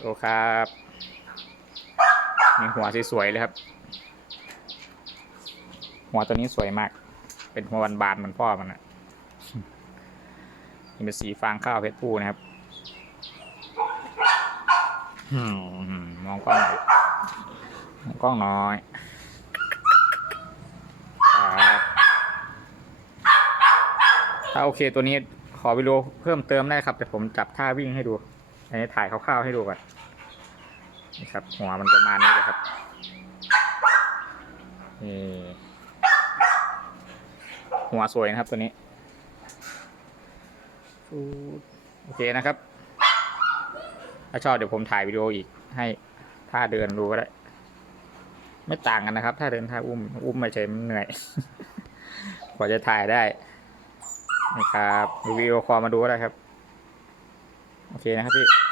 โอครับมีหัวสวยๆเลยครับ หัวตัวนี้สวยมาก เป็นหัวบานๆเหมือนพ่อมันนะนี่เป็นสีฟางข้าวเพชรปูนะครับอมองกล้องมองกล้องน้อยถ้าโอเคตัวนี้ขอวิดีโอเพิ่มเติมได้ครับ แต่ผมจับท่าวิ่งให้ดู อันนี้ถ่ายคร่าวๆให้ดูก่อนนี่ครับ หัวมันประมาณนี้เลยครับนี่หัวสวยนะครับตัวนี้โอเคนะครับ ถ้าชอบเดี๋ยวผมถ่ายวิดีโออีกให้ท่าเดินดูก็ได้ ไม่ต่างกันนะครับ ถ้าเดินท่าอุ้ม อุ้มไม่ใช่มันเหนื่อย กว่าจะถ่ายได้นี่ครับวิดีโอคอลมาดูก็ได้ครับ เคนะครับพี่